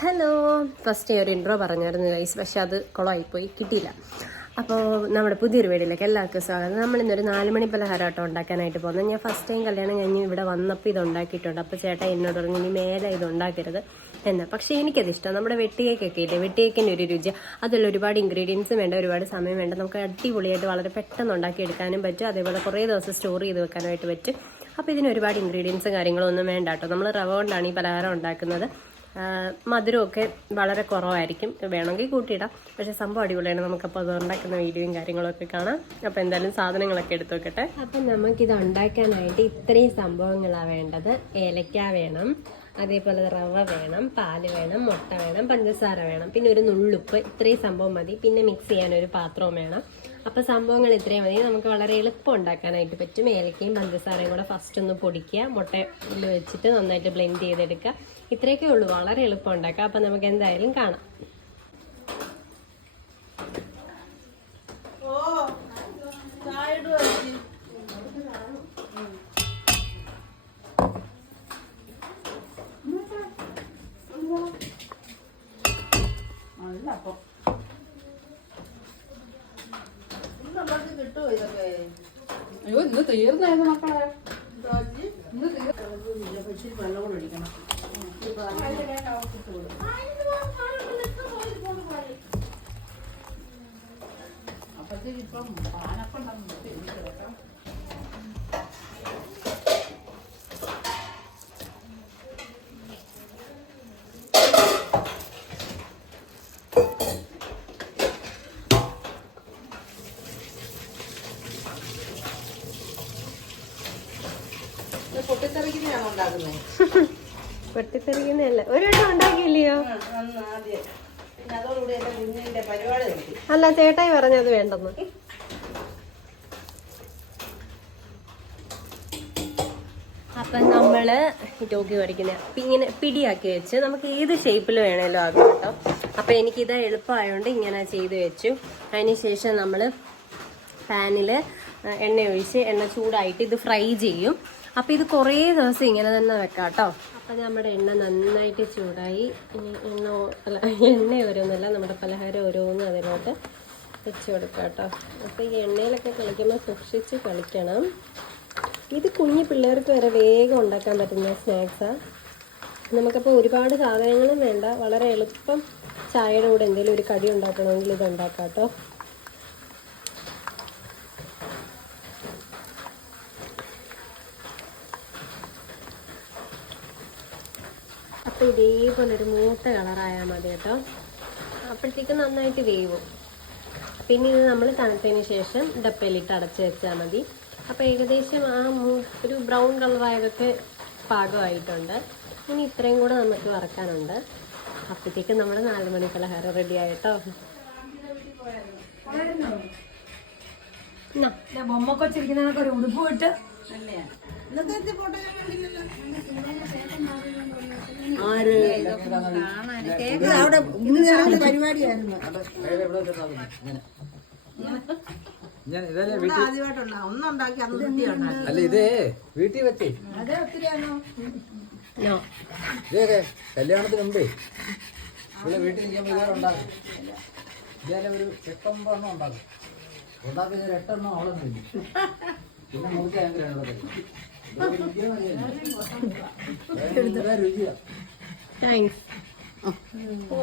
Hello first ഒരു intro പറഞ്ഞായിരുന്നു guys പക്ഷെ അത് കുളമായിപ്പോയി കിട്ടിയില്ല. അപ്പോൾ നമ്മുടെ പുതിയൊരു വീടിലേക്ക് എല്ലാവർക്കും സ്വാഗതം. നമ്മൾ ഇന്നൊരു നാല് മണി ഉണ്ടാക്കാനായിട്ട് പോകുന്നത്. ഞാൻ ഫസ്റ്റ് ടൈം കല്യാണം കഴിഞ്ഞ് ഇവിടെ വന്നപ്പോൾ ഇത് ഉണ്ടാക്കിയിട്ടുണ്ട്. അപ്പോൾ ചേട്ടാ എന്നോട് പറഞ്ഞു ഇനി മേലെ ഇത് ഉണ്ടാക്കരുത് എന്ന്. പക്ഷേ എനിക്കത് ഇഷ്ടം. നമ്മുടെ വെട്ടിയേക്കൊക്കെ ഇല്ലേ? വെട്ടിയേക്കിന്റെ ഒരു രുചി. അതിൽ ഒരുപാട് ഇൻഗ്രീഡിയൻസ് വേണ്ട ഒരുപാട് സമയം വേണ്ട. നമുക്ക് അടിപൊളിയായിട്ട് വളരെ പെട്ടെന്ന് ഉണ്ടാക്കിയെടുക്കാനും പറ്റും. അതേപോലെ കുറേ ദിവസം സ്റ്റോർ ചെയ്ത് വെക്കാനായിട്ട് പറ്റും. അപ്പോൾ ഇതിന് ഒരുപാട് ഇൻഗ്രീഡിയൻസും കാര്യങ്ങളൊന്നും വേണ്ട കേട്ടോ. നമ്മൾ റവ കൊണ്ടാണ് ഈ പലഹാരം ഉണ്ടാക്കുന്നത്. മധുരമൊക്കെ വളരെ കുറവായിരിക്കും. വേണമെങ്കിൽ കൂട്ടിയിടാം. പക്ഷെ സംഭവം അടിപൊളിയാണ്. നമുക്കപ്പോൾ അത് ഉണ്ടാക്കുന്ന വീഡിയോയും കാര്യങ്ങളൊക്കെ കാണാം. അപ്പോൾ എന്തായാലും സാധനങ്ങളൊക്കെ എടുത്തു വെക്കട്ടെ അപ്പം നമുക്കിത് ഉണ്ടാക്കാനായിട്ട് ഇത്രയും സംഭവങ്ങളാണ് വേണ്ടത്. ഏലക്ക വേണം. അതേപോലെ റവ വേണം പാൽ വേണം മുട്ട വേണം പഞ്ചസാര വേണം. പിന്നെ ഒരു നുള്ളുപ്പ് ഇത്രയും സംഭവം മതി. പിന്നെ മിക്സ് ചെയ്യാൻ ഒരു പാത്രവും വേണം. അപ്പോൾ സംഭവങ്ങൾ ഇത്രയും മതി. നമുക്ക് വളരെ എളുപ്പം ഉണ്ടാക്കാനായിട്ട് പറ്റും. ഏലക്കയും പഞ്ചസാരയും കൂടെ ഫസ്റ്റ് ഒന്ന് പൊടിക്കുക. മുട്ടയിൽ വെച്ചിട്ട് നന്നായിട്ട് ബ്ലെൻഡ് ചെയ്തെടുക്കുക. ഇത്രയൊക്കെ ഉള്ളൂ. വളരെ എളുപ്പം ഉണ്ടാക്കുക അപ്പം നമുക്ക് എന്തായാലും കാണാം. അയ്യോ ഇന്ന് തീർന്നായിരുന്നു മക്കളെ. അപ്പത്തേക്കിപ്പം പാനപ്പം കിടക്കാം പൊട്ടിത്തെറിക്കുന്നതാണോ ഉണ്ടാക്കുന്നത് പൊട്ടിത്തെറിക്കുന്നതല്ല. ഒരു വട്ടം ഉണ്ടാക്കിയില്ലയോ അല്ല ചേട്ടായി പറഞ്ഞത് വേണ്ടെന്ന്. അപ്പൊ നമ്മൾ ടോക്കി വരയ്ക്കുന്ന ഇങ്ങനെ പിടിയാക്കി വെച്ച് നമുക്ക് ഏത് ഷേപ്പിൽ വേണേലും ആക്കാം കേട്ടോ. അപ്പം എനിക്കിത് എളുപ്പമായതുകൊണ്ട് ഇങ്ങനെ ചെയ്ത് വെച്ചു. അതിന് ശേഷം നമ്മൾ പാനിൽ എണ്ണ ഒഴിച്ച് എണ്ണ ചൂടായിട്ട് ഇത് ഫ്രൈ ചെയ്യും. അപ്പം ഇത് കുറേ ദിവസം ഇങ്ങനെ തന്നെ വെക്കാം കേട്ടോ. അപ്പം നമ്മുടെ എണ്ണ നന്നായിട്ട് ചൂടായി. ഇനി എണ്ണ അല്ല എണ്ണ ഓരോന്നല്ല നമ്മുടെ പലഹാരം ഓരോന്ന് അതിലോട്ട് വെച്ച് കൊടുക്കാം കേട്ടോ. അപ്പോൾ ഈ എണ്ണയിലൊക്കെ കളിക്കുമ്പോൾ സൂക്ഷിച്ച് കളിക്കണം. ഇത് കുഞ്ഞു പിള്ളേർക്ക് വരെ വേഗം ഉണ്ടാക്കാൻ പറ്റുന്ന സ്നാക്സാണ് നമുക്കപ്പോൾ ഒരുപാട് സാധനങ്ങളും വേണ്ട. വളരെ എളുപ്പം ചായയുടെ കൂടെ എന്തെങ്കിലും ഒരു കടി ഉണ്ടാക്കണമെങ്കിൽ ഇത് ഉണ്ടാക്കാം കേട്ടോ. അപ്പോൾ ഇതേപോലെ ഒരു മൂത്ത കളറായാൽ മതി കേട്ടോ. അപ്പോഴത്തേക്ക് നന്നായിട്ട് വേവും. പിന്നെ ഇത് നമ്മൾ തണുത്തതിന് ശേഷം ഡപ്പയിലിട്ട് അടച്ച് വെച്ചാൽ മതി. അപ്പോൾ ഏകദേശം ആ മൂ- ഒരു ബ്രൗൺ കളറായതൊക്കെ പാകമായിട്ടുണ്ട്. ഇനി ഇത്രയും കൂടെ നമുക്ക് വറക്കാനുണ്ട്. അപ്പോഴത്തേക്ക് നമ്മുടെ നാല് മണി പലഹാരം റെഡി ആയിട്ടോ എന്നാ, ബൊമ്മ കൊച്ചിരിക്കുന്നതൊക്കെ ഒരു ഉടുപ്പ് വിട്ട് ഇത് അവിടെ ഇന്ന് പരിപാടിയായിരുന്നു. ഞാൻ ഇതല്ലേ ഇവിടെ ആദ്യമായിട്ടുള്ള ഒന്നുണ്ടാക്കി അന്ന് കുട്ടിയുണ്ടാക്കി അല്ല ഇതേ വീട്ടിൽ വെച്ചേ. അതേ ഒത്തിരിയാണോ. ഇതേ കല്യാണത്തിന് മുമ്പേ. ഇവിടെ വീട്ടിൽ നിൽക്കുമ്പോൾ ഇതേ ഉണ്ടാകും ഇതേ ഒരു എട്ടൊമ്പത് എണ്ണം ഉണ്ടാകും ഉണ്ടാക്കി എട്ടെണ്ണം അവളെ ഇല്ല പിന്നെ ഭയങ്കര രുചിയാ താങ്ക്സ് ഓ.